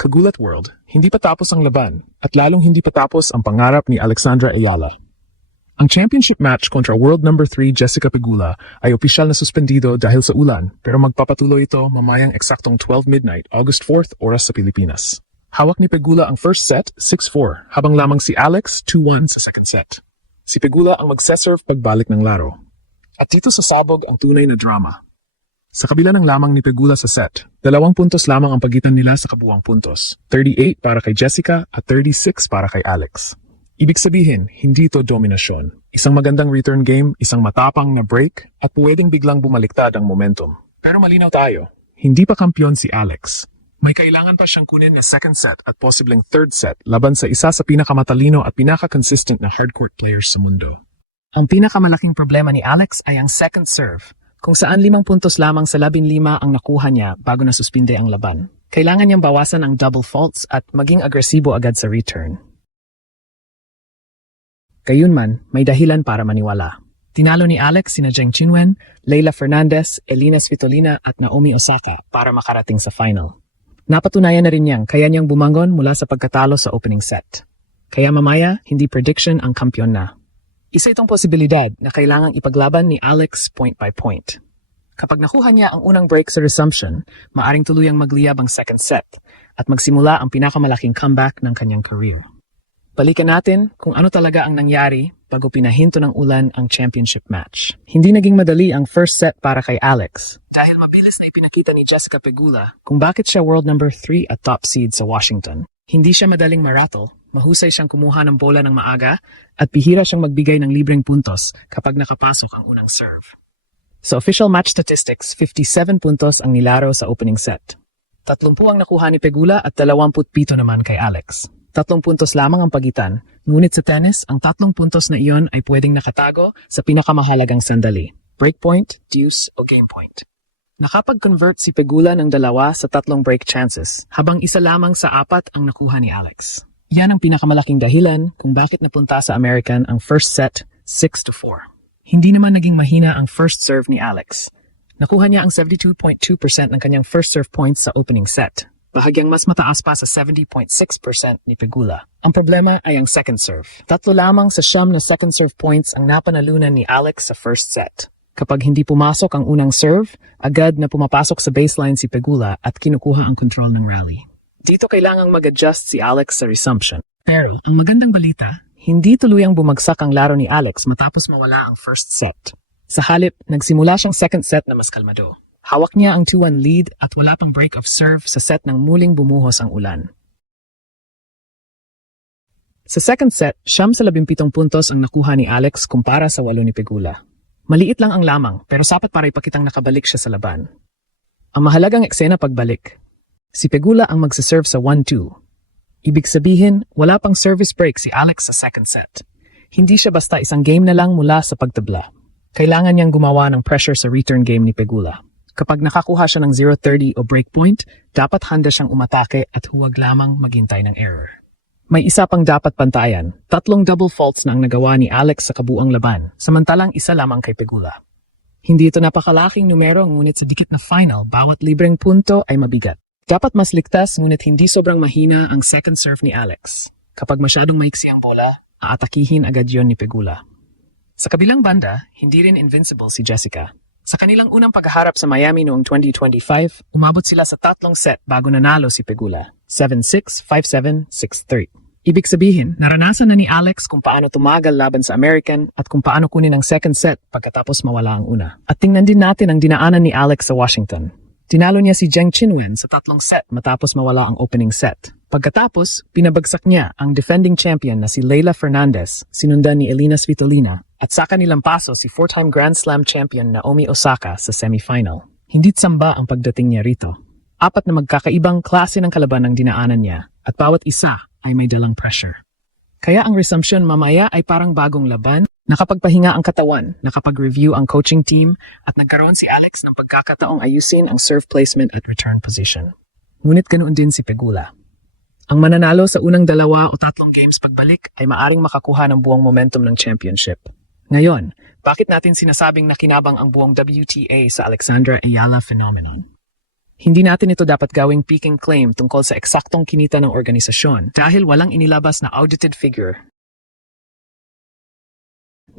Kagulat World, hindi pa tapos ang laban, at lalong hindi pa tapos ang pangarap ni Alexandra Ayala. Ang championship match kontra world number 3 Jessica Pegula ay opisyal na suspendido dahil sa ulan, pero magpapatuloy ito mamayang eksaktong 12 midnight, August 4th, oras sa Pilipinas. Hawak ni Pegula ang first set, 6-4, habang lamang si Alex, 2-1 sa second set. Si Pegula ang magseserve pagbalik ng laro. At dito sasabog ang tunay na drama. Sa kabila ng lamang ni Pegula sa set, 2 puntos lamang ang pagitan nila sa kabuuang puntos, 38 para kay Jessica at 36 para kay Alex. Ibig sabihin, hindi ito dominasyon. Isang magandang return game, isang matapang na break, at pwedeng biglang bumaliktad ang momentum. Pero malinaw tayo, hindi pa kampiyon si Alex. May kailangan pa siyang kunin na second set at posibleng third set laban sa isa sa pinakamatalino at pinaka-consistent na hardcourt players sa mundo. Ang pinakamalaking problema ni Alex ay ang second serve, kung saan 5 puntos lamang sa 15 ang nakuha niya bago nasuspinde ang laban. Kailangan niyang bawasan ang double faults at maging agresibo agad sa return. Gayunman, may dahilan para maniwala. Tinalo ni Alex sina Zheng Qinwen, Leylah Fernandez, Elina Svitolina at Naomi Osaka para makarating sa final. Napatunayan na rin niyang kaya niyang bumangon mula sa pagkatalo sa opening set. Kaya mamaya, hindi prediction ang kampiyon na. Isa itong posibilidad na kailangang ipaglaban ni Alex point by point. Kapag nakuha niya ang unang break sa resumption, maaring tuluyang magliyab ang second set at magsimula ang pinakamalaking comeback ng kanyang career. Balikan natin kung ano talaga ang nangyari bago pinahinto ng ulan ang championship match. Hindi naging madali ang first set para kay Alex dahil mabilis na ipinakita ni Jessica Pegula kung bakit siya world number 3 at top seed sa Washington. Hindi siya madaling marattle. Mahusay siyang kumuha ng bola ng maaga at bihira siyang magbigay ng libreng puntos kapag nakapasok ang unang serve. Sa official match statistics, 57 puntos ang nilaro sa opening set. 30 ang nakuha ni Pegula at 27 naman kay Alex. 3 puntos lamang ang pagitan, ngunit sa tennis, ang 3 puntos na iyon ay pwedeng nakatago sa pinakamahalagang sandali, breakpoint, deuce o game point. Nakapag-convert si Pegula ng 2 sa 3 break chances, habang isa lamang sa 4 ang nakuha ni Alex. Yan ang pinakamalaking dahilan kung bakit napunta sa American ang first set 6-4. Hindi naman naging mahina ang first serve ni Alex. Nakuha niya ang 72.2% ng kanyang first serve points sa opening set. Bahagyang mas mataas pa sa 70.6% ni Pegula. Ang problema ay ang second serve. 3 lamang sa 9 na second serve points ang napanalunan ni Alex sa first set. Kapag hindi pumasok ang unang serve, agad na pumapasok sa baseline si Pegula at kinukuha ang control ng rally. Dito kailangang mag-adjust si Alex sa resumption. Pero, ang magandang balita, hindi tuluyang bumagsak ang laro ni Alex matapos mawala ang first set. Sa halip, nagsimula siyang second set na mas kalmado. Hawak niya ang 2-1 lead at wala pang break of serve sa set nang muling bumuhos ang ulan. Sa second set, 17 puntos ang nakuha ni Alex kumpara sa 8 ni Pegula. Maliit lang ang lamang pero sapat para ipakitang nakabalik siya sa laban. Ang mahalagang eksena pagbalik. Si Pegula ang magsaserve sa 1-2. Ibig sabihin, wala pang service break si Alex sa second set. Hindi siya basta isang game na lang mula sa pagtabla. Kailangan niyang gumawa ng pressure sa return game ni Pegula. Kapag nakakuha siya ng 0-30 o breakpoint, dapat handa siyang umatake at huwag lamang maghintay ng error. May isa pang dapat pantayan, 3 double faults na ang nagawa ni Alex sa kabuang laban, samantalang isa lamang kay Pegula. Hindi ito napakalaking numero ngunit sa dikit na final, bawat libreng punto ay mabigat. Dapat mas ligtas ngunit hindi sobrang mahina ang second serve ni Alex. Kapag masyadong maiksi ang bola, aatakihin agad yon ni Pegula. Sa kabilang banda, hindi rin invincible si Jessica. Sa kanilang unang paghaharap sa Miami noong 2025, umabot sila sa 3 set bago nanalo si Pegula, 7-6, 5-7, 6-3. Ibig sabihin, naranasan na ni Alex kung paano tumagal laban sa American at kung paano kunin ang second set pagkatapos mawala ang una. At tingnan din natin ang dinaanan ni Alex sa Washington. Tinalo niya si Zheng Qinwen sa 3 set matapos mawala ang opening set. Pagkatapos, pinabagsak niya ang defending champion na si Leylah Fernandez, sinundan ni Elina Svitolina, at sa kanilang paso si 4-time Grand Slam champion Naomi Osaka sa semifinal. Hindi tsamba ang pagdating niya rito. 4 na magkakaibang klase ng kalaban ang dinaanan niya, at bawat isa ay may dalang pressure. Kaya ang resumption mamaya ay parang bagong laban, nakapagpahinga ang katawan, nakapag-review ang coaching team, at nagkaroon si Alex ng pagkakataong ayusin ang serve placement at return position. Ngunit ganoon din si Pegula. Ang mananalo sa unang 2 o 3 games pagbalik ay maaring makakuha ng buong momentum ng championship. Ngayon, bakit natin sinasabing nakinabang ang buong WTA sa Alexandra Ayala phenomenon? Hindi natin ito dapat gawing peaking claim tungkol sa eksaktong kinita ng organisasyon dahil walang inilabas na audited figure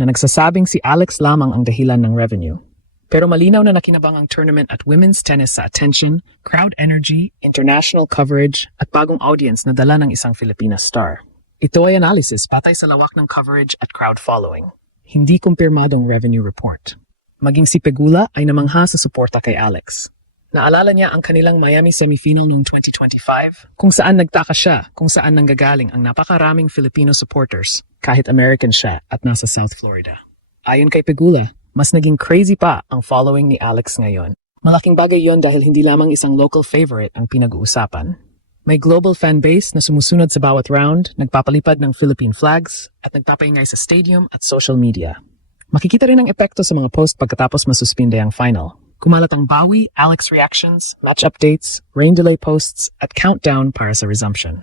na nagsasabing si Alex lamang ang dahilan ng revenue. Pero malinaw na nakinabang ang tournament at women's tennis sa attention, crowd energy, international coverage, at bagong audience na dala ng isang Filipina star. Ito ay analysis patay sa lawak ng coverage at crowd following. Hindi kumpirmadong revenue report. Maging si Pegula ay namangha sa suporta kay Alex. Naalala niya ang kanilang Miami semifinal noong 2025, kung saan nagtaka siya kung saan nanggagaling ang napakaraming Filipino supporters, kahit American siya at nasa South Florida. Ayon kay Pegula, mas naging crazy pa ang following ni Alex ngayon. Malaking bagay yon dahil hindi lamang isang local favorite ang pinag-uusapan. May global fan base na sumusunod sa bawat round, nagpapalipad ng Philippine flags, at nagpapaingay sa stadium at social media. Makikita rin ang epekto sa mga post pagkatapos masuspinde ang final. Kumalat ang bawi, Alex reactions, match updates, rain delay posts, at countdown para sa resumption.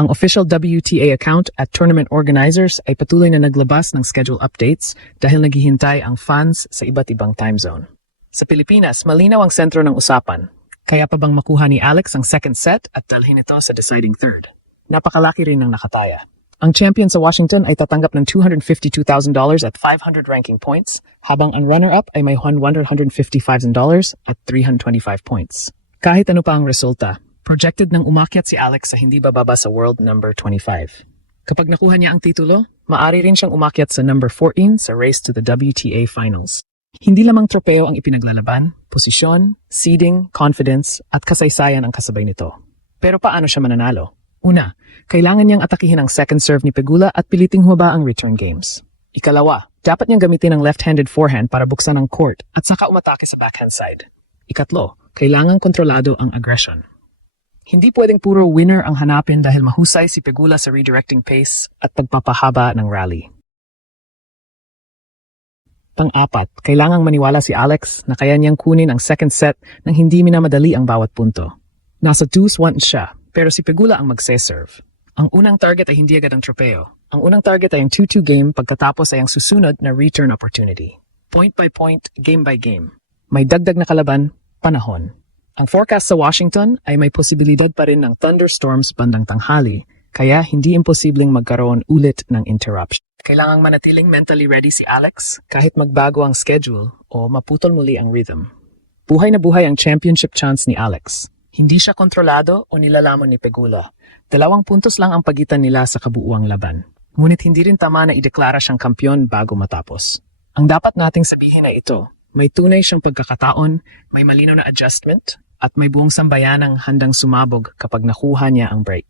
Ang official WTA account at tournament organizers ay patuloy na naglabas ng schedule updates dahil naghihintay ang fans sa iba't ibang time zone. Sa Pilipinas, malinaw ang sentro ng usapan. Kaya pa bang makuha ni Alex ang second set at dalhin ito sa deciding third? Napakalaki rin ng nakataya. Ang champion sa Washington ay tatanggap ng $252,000 at 500 ranking points, habang ang runner-up ay may $155,000 at 325 points. Kahit ano pa ang resulta, projected nang umakyat si Alex sa hindi bababa sa world number 25. Kapag nakuha niya ang titulo, maaari rin siyang umakyat sa number 14 sa race to the WTA finals. Hindi lamang tropeo ang ipinaglalaban, posisyon, seeding, confidence, at kasaysayan ang kasabay nito. Pero paano siya mananalo? Una, kailangan niyang atakihin ang second serve ni Pegula at piliting humaba ang return games. Ikalawa, dapat niyang gamitin ang left-handed forehand para buksan ang court at saka umatake sa backhand side. Ikatlo, kailangang kontrolado ang aggression. Hindi pwedeng puro winner ang hanapin dahil mahusay si Pegula sa redirecting pace at pagpapahaba ng rally. Pang-apat, kailangang maniwala si Alex na kaya niyang kunin ang second set nang hindi minamadali ang bawat punto. Nasa 2-1 siya, pero si Pegula ang magse-serve. Ang unang target ay hindi agad ang tropeo. Ang unang target ay ang 2-2 game pagkatapos ay ang susunod na return opportunity. Point by point, game by game. May dagdag na kalaban, panahon. Ang forecast sa Washington ay may posibilidad pa rin ng thunderstorms bandang tanghali, kaya hindi imposibleng magkaroon ulit ng interruption. Kailangang manatiling mentally ready si Alex kahit magbago ang schedule o maputol muli ang rhythm. Buhay na buhay ang championship chance ni Alex. Hindi siya kontrolado o nilalamon ni Pegula. 2 puntos lang ang pagitan nila sa kabuuang laban. Ngunit hindi rin tama na ideklara siyang kampiyon bago matapos. Ang dapat nating sabihin ay ito, may tunay siyang pagkakataon, may malinaw na adjustment, at may buong sambayanang handang sumabog kapag nakuha niya ang break.